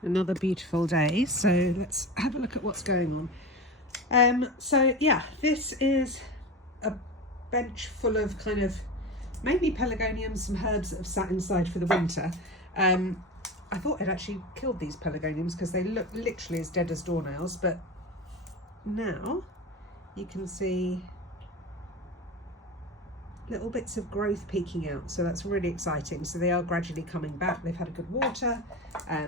Another beautiful day, so let's have a look at what's going on. So yeah, this is a bench full of kind of mainly pelargoniums, some herbs that have sat inside for the winter. I thought I'd actually killed these pelargoniums because they look literally as dead as doornails, but now you can see little bits of growth peeking out, so that's really exciting. So they are gradually coming back. They've had a good water.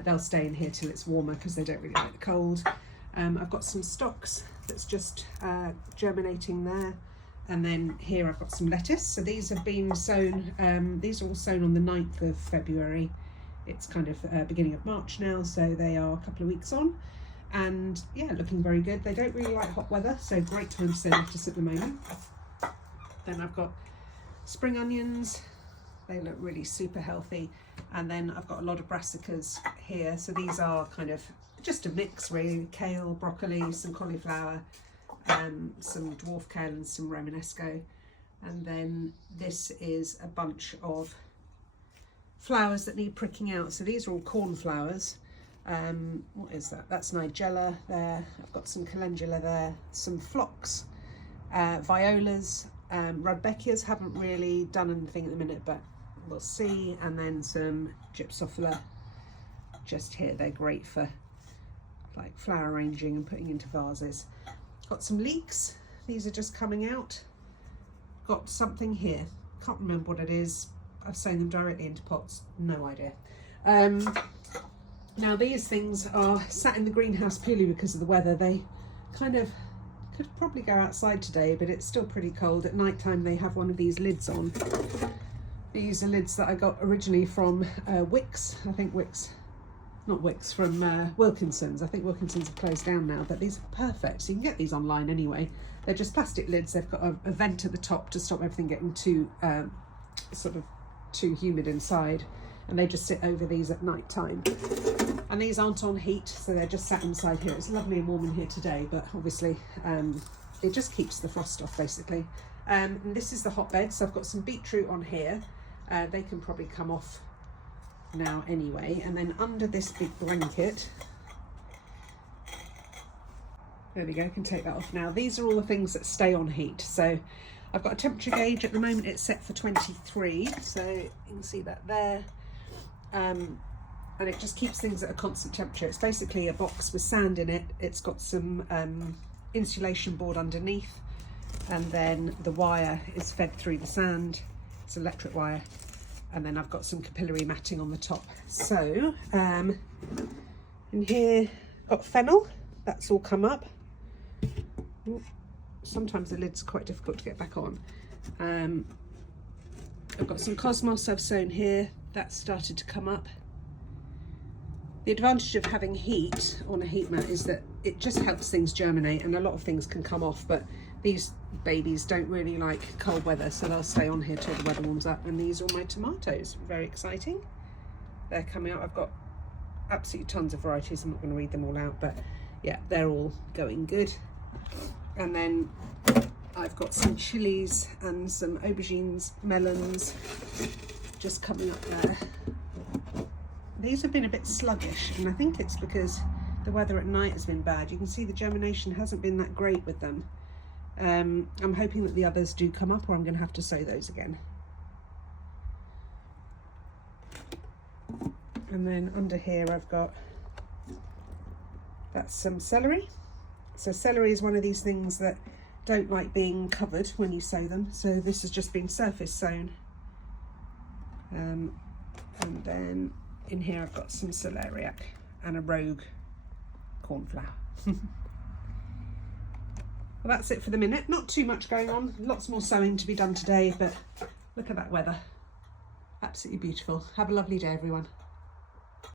They'll stay in here till it's warmer because they don't really like the cold. I've got some stocks that's just germinating there, and then here I've got some lettuce. So these have been sown, these are all sown on the 9th of February. It's kind of beginning of March now, so they are a couple of weeks on, and yeah, looking very good. They don't really like hot weather, so great time to sow lettuce at the moment. Then I've got spring onions, they look really super healthy, and then I've got a lot of brassicas here. So these are kind of just a mix really: kale, broccoli, some cauliflower, some dwarf kale and some romanesco. And then this is a bunch of flowers that need pricking out. So these are all cornflowers. What is that? That's nigella there. I've got some calendula there, some phlox, violas. Rudbeckias haven't really done anything at the minute, but we'll see. And then some gypsophila just here. They're great for like flower arranging and putting into vases. Got some leeks. These are just coming out. Got something here. Can't remember what it is. I've sown them directly into pots. No idea. Now these things are sat in the greenhouse purely because of the weather. They kind of could probably go outside today, but it's still pretty cold. At night time they have one of these lids on. These are lids that I got originally from Wicks. I think Wicks, not Wicks, from Wilkinson's. I think Wilkinson's have closed down now, but these are perfect. So you can get these online anyway. They're just plastic lids. They've got a vent at the top to stop everything getting too too humid inside, and they just sit over these at night time. And these aren't on heat, so they're just sat inside here. It's lovely and warm in here today, but obviously it just keeps the frost off basically. And this is the hotbed, so I've got some beetroot on here. They can probably come off now anyway. And then under this big blanket, there we go, I can take that off now. These are all the things that stay on heat. So I've got a temperature gauge at the moment, it's set for 23, so you can see that there. And it just keeps things at a constant temperature. It's basically a box with sand in it. It's got some insulation board underneath, and then the wire is fed through the sand. It's electric wire, and then I've got some capillary matting on the top. So in here got fennel, that's all come up. Ooh, sometimes the lid's quite difficult to get back on. I've got some cosmos I've sown here, that's started to come up. The advantage of having heat on a heat mat is that it just helps things germinate, and a lot of things can come off, but these babies don't really like cold weather, so they'll stay on here till the weather warms up. And these are my tomatoes, very exciting. They're coming out. I've got absolutely tons of varieties. I'm not going to read them all out, but yeah, they're all going good. And then I've got some chilies and some aubergines, melons just coming up there. These have been a bit sluggish, and I think it's because the weather at night has been bad. You can see the germination hasn't been that great with them. I'm hoping that the others do come up, or I'm going to have to sow those again. And then under here I've got, that's some celery. So celery is one of these things that don't like being covered when you sow them. So this has just been surface sown. And then in here I've got some celeriac and a rogue cornflower. Well, that's it for the minute. Not too much going on. Lots more sowing to be done today, but look at that weather. Absolutely beautiful. Have a lovely day, everyone.